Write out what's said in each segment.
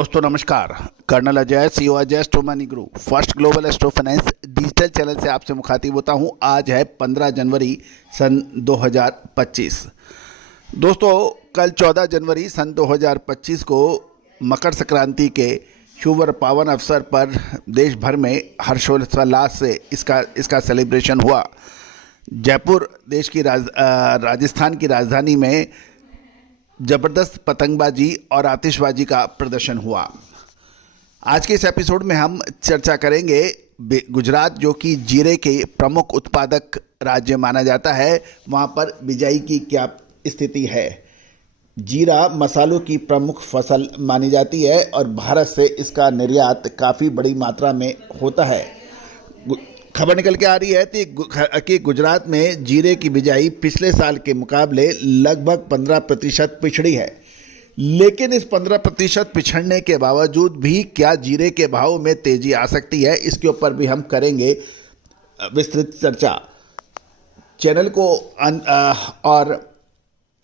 दोस्तों नमस्कार। Colonel Ajay, CEO Ajay astro money group first global astro finance digital channel से आपसे मुखातिब होता हूं। आज है 15 जनवरी सन 2025। दोस्तों कल 14 जनवरी सन 2025 को मकर संक्रांति के शुभ और पावन अवसर पर देश भर में हर्षोल्लास से इसका सेलिब्रेशन हुआ। जयपुर देश की राजस्थान की राजधानी में ज़बरदस्त पतंगबाजी और आतिशबाजी का प्रदर्शन हुआ। आज के इस एपिसोड में हम चर्चा करेंगे गुजरात, जो कि जीरे के प्रमुख उत्पादक राज्य माना जाता है, वहाँ पर बिजाई की क्या स्थिति है। जीरा मसालों की प्रमुख फसल मानी जाती है और भारत से इसका निर्यात काफ़ी बड़ी मात्रा में होता है। खबर निकल के आ रही है कि गुजरात में जीरे की बिजाई पिछले साल के मुकाबले लगभग 15% पिछड़ी है। लेकिन इस 15% पिछड़ने के बावजूद भी क्या जीरे के भाव में तेजी आ सकती है, इसके ऊपर भी हम करेंगे विस्तृत चर्चा। चैनल को और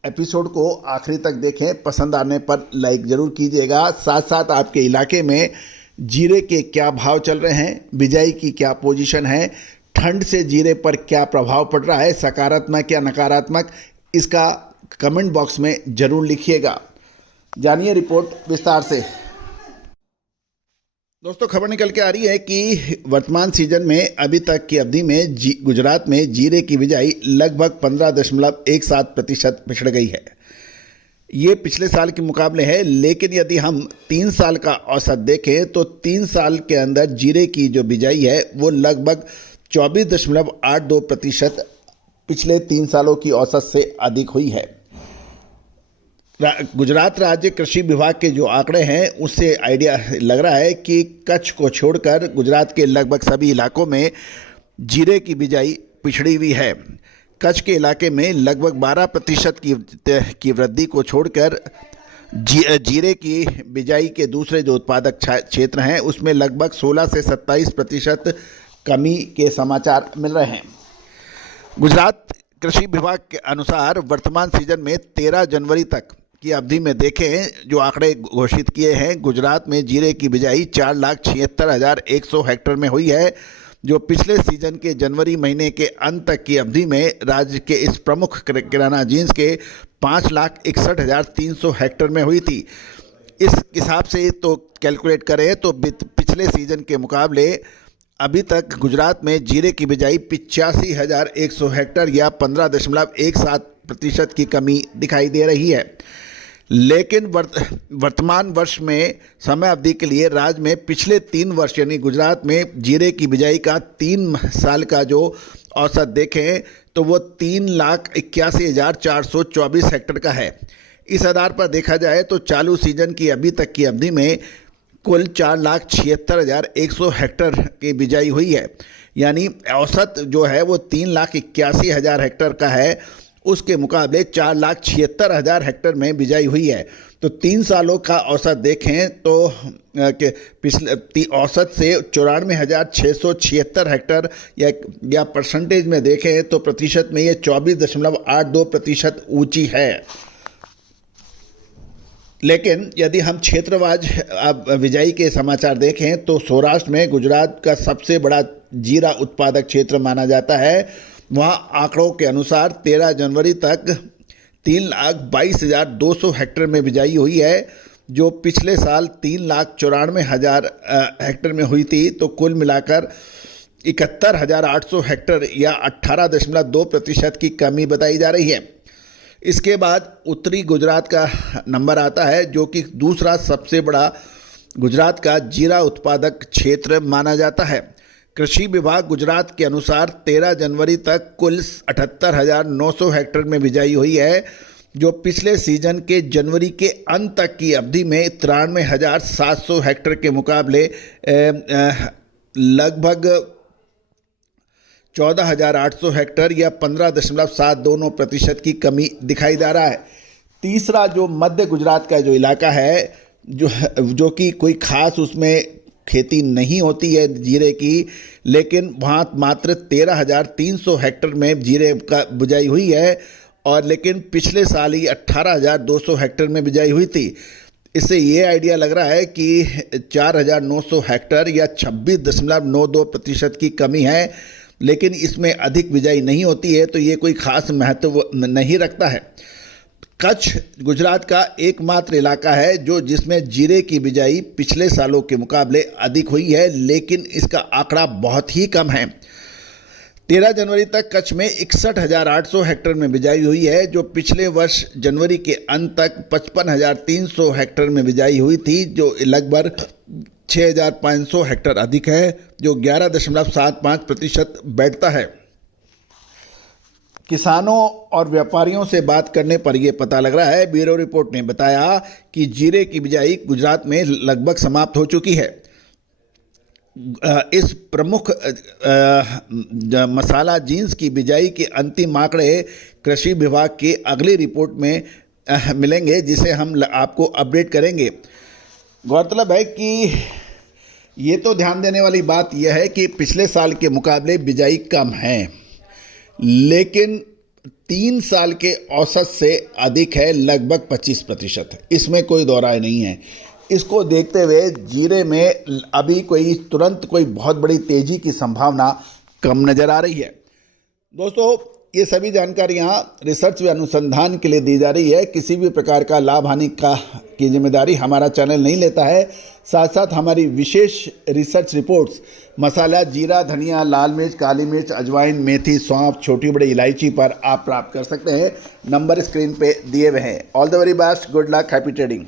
एपिसोड को आखिरी तक देखें। पसंद आने पर लाइक ज़रूर कीजिएगा। साथ साथ आपके इलाके में जीरे के क्या भाव चल रहे हैं, बिजाई की क्या पोजीशन है, ठंड से जीरे पर क्या प्रभाव पड़ रहा है, सकारात्मक या नकारात्मक, इसका कमेंट बॉक्स में ज़रूर लिखिएगा। जानिए रिपोर्ट विस्तार से। दोस्तों खबर निकल के आ रही है कि वर्तमान सीजन में अभी तक की अवधि में गुजरात में जीरे की बिजाई लगभग 15.17% पिछड़ गई है। ये पिछले साल के मुकाबले है। लेकिन यदि हम 3 साल का औसत देखें तो 3 साल के अंदर जीरे की जो बिजाई है वो लगभग 24.82% पिछले 3 सालों की औसत से अधिक हुई है। गुजरात राज्य कृषि विभाग के जो आंकड़े हैं उससे आइडिया लग रहा है कि कच्छ को छोड़कर गुजरात के लगभग सभी इलाकों में जीरे की बिजाई पिछड़ी हुई है। कच्छ के इलाके में लगभग 12% की वृद्धि को छोड़कर जीरे की बिजाई के दूसरे जो उत्पादक क्षेत्र हैं उसमें लगभग 16 से 27% कमी के समाचार मिल रहे हैं। गुजरात कृषि विभाग के अनुसार वर्तमान सीजन में 13 जनवरी तक की अवधि में देखें जो आंकड़े घोषित किए हैं, गुजरात में जीरे की बिजाई 4,76,100 हेक्टेयर में हुई है, जो पिछले सीजन के जनवरी महीने के अंत तक की अवधि में राज्य के इस प्रमुख किराना जींस के 5,61,300 हेक्टेयर में हुई थी। इस हिसाब से तो कैलकुलेट करें तो पिछले सीजन के मुकाबले अभी तक गुजरात में जीरे की बिजाई 85,100 हेक्टेयर या 15.17% की कमी दिखाई दे रही है। लेकिन वर्तमान वर्ष में समय अवधि के लिए राज्य में पिछले 3 वर्ष यानी गुजरात में जीरे की बिजाई का 3 साल का जो औसत देखें तो वो 3,81,424 हेक्टेयर का है। इस आधार पर देखा जाए तो चालू सीजन की अभी तक की अवधि में कुल 4,76,100 हेक्टेयर की बिजाई हुई है। यानी औसत जो है वो 3,81,000 हेक्टेयर का है, उसके मुकाबले 4,76,000 हेक्टेयर में बिजाई हुई है। तो 3 सालों का औसत देखें तो पिछले औसत से 94,676 हेक्टेयर या परसेंटेज में देखें तो प्रतिशत में ये 24.82% ऊंची है। लेकिन यदि हम क्षेत्रवाज बिजाई के समाचार देखें तो सौराष्ट्र में गुजरात का सबसे बड़ा जीरा उत्पादक क्षेत्र माना जाता है। वहाँ आंकड़ों के अनुसार 13 जनवरी तक 3,22,200 हेक्टेयर में बिजाई हुई है, जो पिछले साल 3,94,000 हेक्टेयर में हुई थी। तो कुल मिलाकर 71,800 हेक्टेयर या 18.2% की कमी बताई जा रही है। इसके बाद उत्तरी गुजरात का नंबर आता है, जो कि दूसरा सबसे बड़ा गुजरात का जीरा उत्पादक क्षेत्र माना जाता है। कृषि विभाग गुजरात के अनुसार 13 जनवरी तक कुल 78,900 हेक्टेयर में बिजाई हुई है, जो पिछले सीजन के जनवरी के अंत तक की अवधि में 93,700 हेक्टेयर के मुकाबले लगभग 14,800 हेक्टेयर या 15.72% की कमी दिखाई जा रहा है। तीसरा जो मध्य गुजरात का जो इलाका है जो कि कोई खास उसमें खेती नहीं होती है जीरे की, लेकिन वहाँ मात्र 13,300 हेक्टेयर में जीरे का बुझाई हुई है और लेकिन पिछले साल ही 18,200 हेक्टेयर में बिजाई हुई थी। इससे ये आइडिया लग रहा है कि 4,900 हेक्टर या 26.92% की कमी है, लेकिन इसमें अधिक बिजाई नहीं होती है, तो ये कोई खास महत्व नहीं रखता है। कच्छ गुजरात का एकमात्र इलाका है जिसमें जीरे की बिजाई पिछले सालों के मुकाबले अधिक हुई है, लेकिन इसका आंकड़ा बहुत ही कम है। 13 जनवरी तक कच्छ में 61,800 हेक्टर में बिजाई हुई है, जो पिछले वर्ष जनवरी के अंत तक 55,300 हेक्टर में बिजाई हुई थी, जो लगभग 6,500 हेक्टर अधिक है, जो 11.75% बैठता है। किसानों और व्यापारियों से बात करने पर यह पता लग रहा है, ब्यूरो रिपोर्ट ने बताया कि जीरे की बिजाई गुजरात में लगभग समाप्त हो चुकी है। इस प्रमुख मसाला जीन्स की बिजाई के अंतिम आंकड़े कृषि विभाग की अगली रिपोर्ट में मिलेंगे, जिसे हम आपको अपडेट करेंगे। गौरतलब है कि ये तो ध्यान देने वाली बात यह है कि पिछले साल के मुकाबले बिजाई कम है, लेकिन 3 साल के औसत से अधिक है, लगभग 25%। इसमें कोई दो राय नहीं है। इसको देखते हुए जीरे में अभी तुरंत कोई बहुत बड़ी तेजी की संभावना कम नज़र आ रही है। दोस्तों, ये सभी जानकारियाँ रिसर्च व अनुसंधान के लिए दी जा रही है। किसी भी प्रकार का लाभ हानि की जिम्मेदारी हमारा चैनल नहीं लेता है। साथ साथ हमारी विशेष रिसर्च रिपोर्ट्स मसाला, जीरा, धनिया, लाल मिर्च, काली मिर्च, अजवाइन, मेथी, सौंफ, छोटी बड़ी इलायची पर आप प्राप्त कर सकते हैं। नंबर स्क्रीन पे दिए हुए हैं। All the very best, good luck, happy trading.